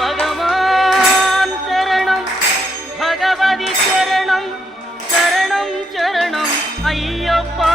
பகவான் சரணம் பகவதி சரணம் சரணம் சரணம் ஐயப்பா.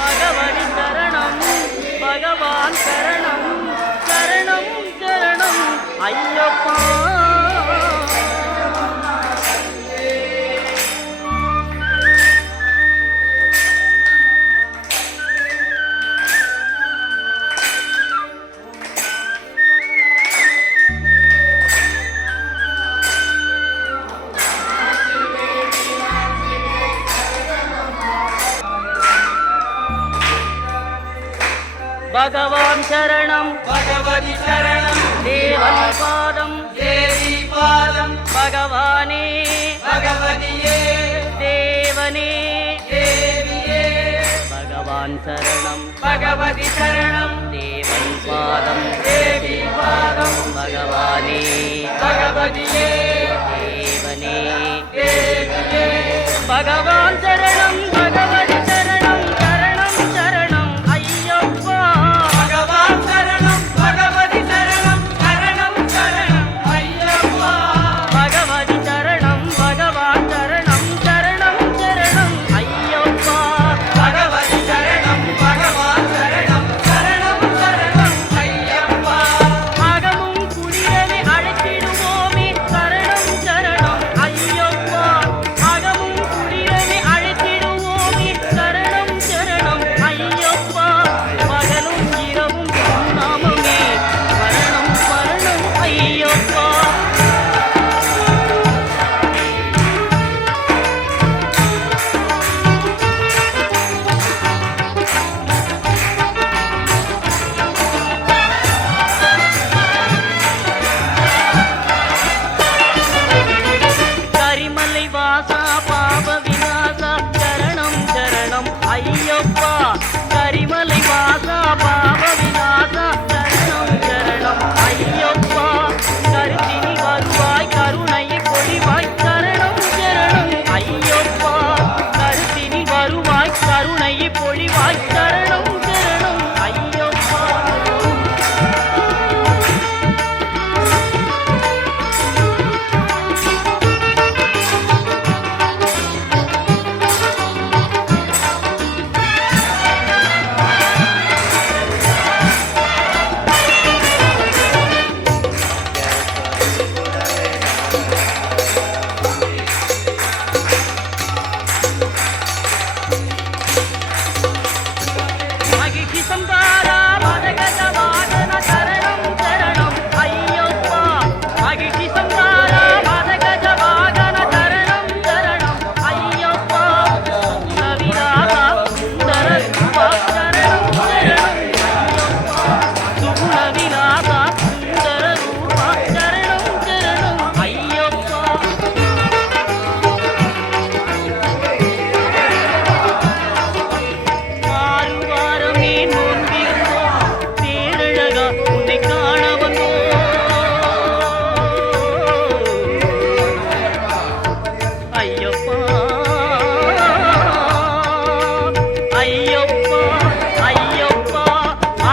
பகவதி சரணம் பகவான் சரணம் சரணம் சரணம் ஐயப்பா. பகவான் சரணம் பகவதி சரணம் தேவன் பாதம் தேவி பாதம் பகவானே பகவதியே தேவனே தேவியே பகவான் சரணம் பகவதி சரணம் தேவன் பாதம் தேவி பாதம் பகவானே பகவதியே தேவனே தேவியே பகவான் சரணம் பகவதி சரணம் சரணம் சரணம் ஐயப்பா. பகவான் சரணம் பகவதி சரணம் சரணம் சரணம் ஐயப்பா. பகவதி சரணம் பகவான் சரணம் சரணம் சரணம் ஐயப்பா. பகவதி சரணம் பகவான் சரணம் சரணம் சரணம் ஐயப்பா. அகமும் குளிரவே அழைத்திடுவோமே சரணம் சரணம் ஐயப்பா. அகமும் குளிரவே அழைத்திடுவோமே சரணம் சரணம் ஐயப்பா. பகலும் இரவும் நாமமே சரணம் சரணம் ஐயப்பா. கரிமலை வாசா பாப விநாசா சரணம் சரணம் ஐயப்பா. கரிமலை வாசா பாப விநாசா சரணம் சரணம் ஐயப்பா. கருத்தினி வருவாய் கருணையை பொழிவாய் சரணம் சரணம் ஐயப்பா. கருத்தினி வருவாய் கருணையை பொழிவாய் சரணம் சரணம் ஐயப்பா. மகிழ்ச்சி சம்பாரா மதகத வாகன சரணம் சரணம் ஐயப்பா. மகிழ்ச்சி சம்பாரா மதகத வாகன சரணம் சரணம் ஐயப்பா. சுகுணவிலாசா சுந்தர ரூபா சரணம் சரணம் ஐயப்பா. சுகுணவிலாசா சுந்தர ரூபா சரணம் சரணம் ஐயப்பா. வாரமே நோன்பிருந்தோம் பேரழகா உன்னை காண வந்தோம் ஐயப்பா. ஐயப்பா ஐயப்பா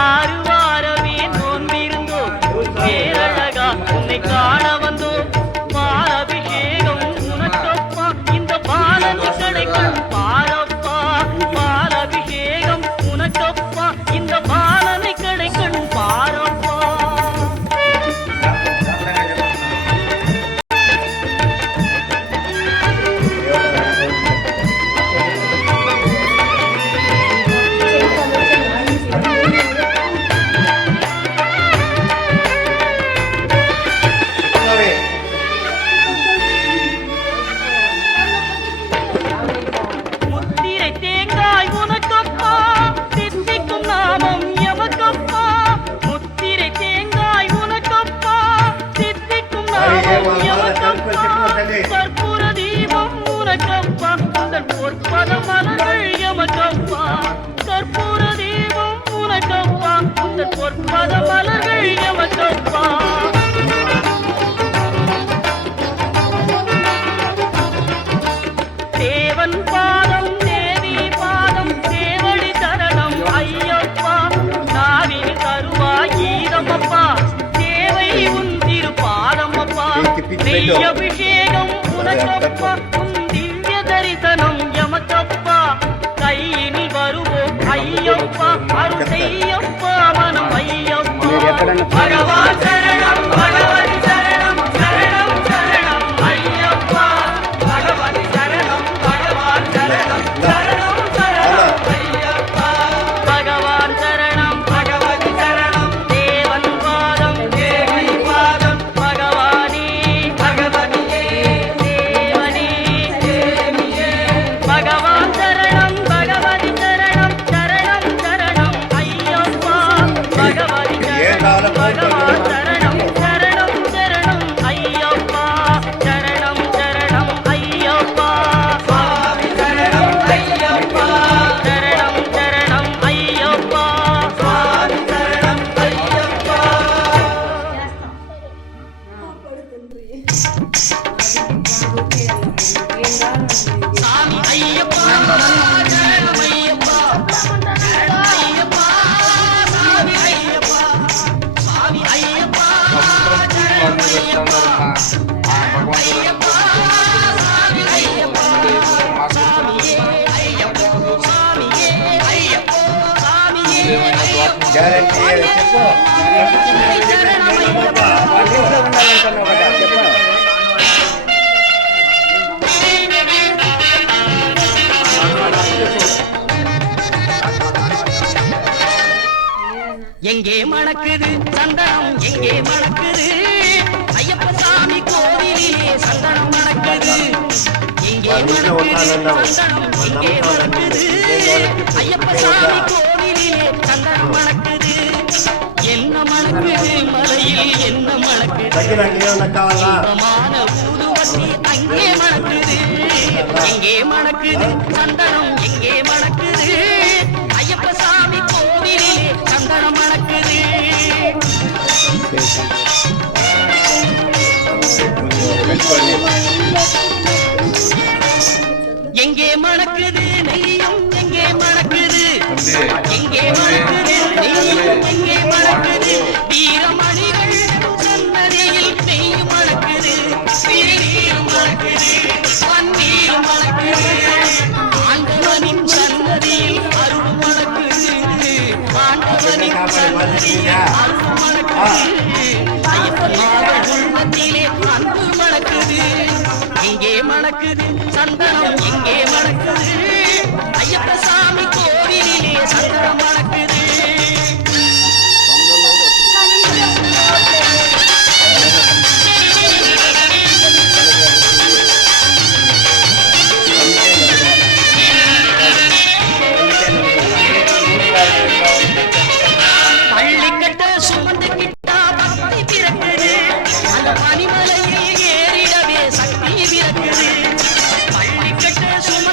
ஆறு வாரமே நோன்பிருந்தோம் பேரழகா உன்னை காண வந்தோம். பாலபிஷேகம் உனக்கப்பா இந்த பாலன் கிடைக்கும் பாரப்பா. பாலபிஷேகம் உனக்கப்பா இந்த பாலனை கிடைக்கும் பாரப்பா. முத்திரை தேங்காய் உனக்கப்பா தித்திக்கும் நாமம் எமக்கப்பா. முத்திரை தேங்காய் உனக்கப்பா தித்திக்கும் நாமம் எமக்கப்பா. கற்பூர தீபம் உனக்கப்பா உந்தன் பொற்பத மலர்கள் எமக்கப்பா. கற்பூர தீபம் உனக்கப்பா உந்தன் பொற்பத மலர்கள் எமக்கப்பா. தேவன் பாதம் தேவி பாதம் தேவடி சரணம் ஐயப்பா நாவில் தருவாய் கீதமப்பா தேவை உன் திருப்பாதமப்பா நெய் அபிஷேகம் உனக்கப்பா உன் திவ்ய தரிசனம் எமக்கப்பா கையினில் வருவோம் ஐயப்பா அருள் செய்யப்பா மனம் ஐயப்பா பகவான் சரணம் பகவதி சரணம் சரணம் சரணம் ஐயப்பா பகவதி சரணம் பகவான் சரணம் சரணம் சரணம் ஐயப்பா பகவான் சரணம் பகவதி சரணம் தேவன் பாதம் தேவி பாதம் பகவானே பகவதியே தேவனே தேவியே பகவான் சரணம் பகவதி சரணம் சரணம் சரணம் ஐயப்பா பகவதி சரணம் பகவான் சரணம் சரணம் சரணம் ஐயப்பா சரணம் சரணம் ஐயப்பா சுவாமி சரணம் ஐயப்பா சரணம் சரணம் ஐயப்பா சுவாமி சரணம் ஐயப்பா சாமி ஐயப்பா சரணம் ஐயப்பா சரணம் ஐயப்பா சாமி ஐயப்பா சாமி ஐயப்பா சரணம் ஐயப்பா ஐயப்பா சாமி ஐயப்பா சாமியே ஐயப்பா சாமியே ஐயப்பா சாமியே ஐயப்பா గ్యారెంటీ చెప్పు చెప్పు எங்கே மணக்குது சந்தனம் எங்கே மணக்குது ஐயப்ப சாமி கோவிலிலே சந்தனம் மணக்குது எங்கே மணக்குது சந்தனம் எங்கே மணக்குது ஐயப்ப சாமி கோவிலிலே சந்தனம் மணக்குது என்ன மணக்குது மலையில் என்ன மணக்குது తగ్గినాక ఏమన్నా కావాలా சுத்தமான ஊதுவத்தி அங்கே மணக்குது எங்கே மணக்குது சந்தனம் எங்கே மணக்குது ஐயப்ப சாமி கோவிலிலே சந்தனம் மணக்குது எங்கே மணக்குது நெய்யும் எங்கே மணக்குது எங்கே மணக்குது நெய்யும் எங்கே மணக்குது வீரமணிகள் சன்னதியில் நெய்யும் மணக்குது வீரம் மணக்குது பன்னீரும் மணக்குது ஆண்டவனின் சன்னதியில் அருள் மணக்குது ஆண்டவனின் சன்னதியில் அருள் மணக்குது ஐயப்பனார் உள்ளத்திலே அன்பு மணக்குது எங்கே மணக்குது சந்தனம் எங்கே மணக்குது ஐயப்ப சாமி கோவிலிலே சந்தனம் மணக்குது பள்ளிக்கட்ட சுமந்து கிட்டா பக்தி பிறக்குது அந்த பனிமலையில் ஏறிடவே சக்தி பிறக்குது பள்ளிக்கட்ட சுமந்து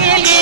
மேல்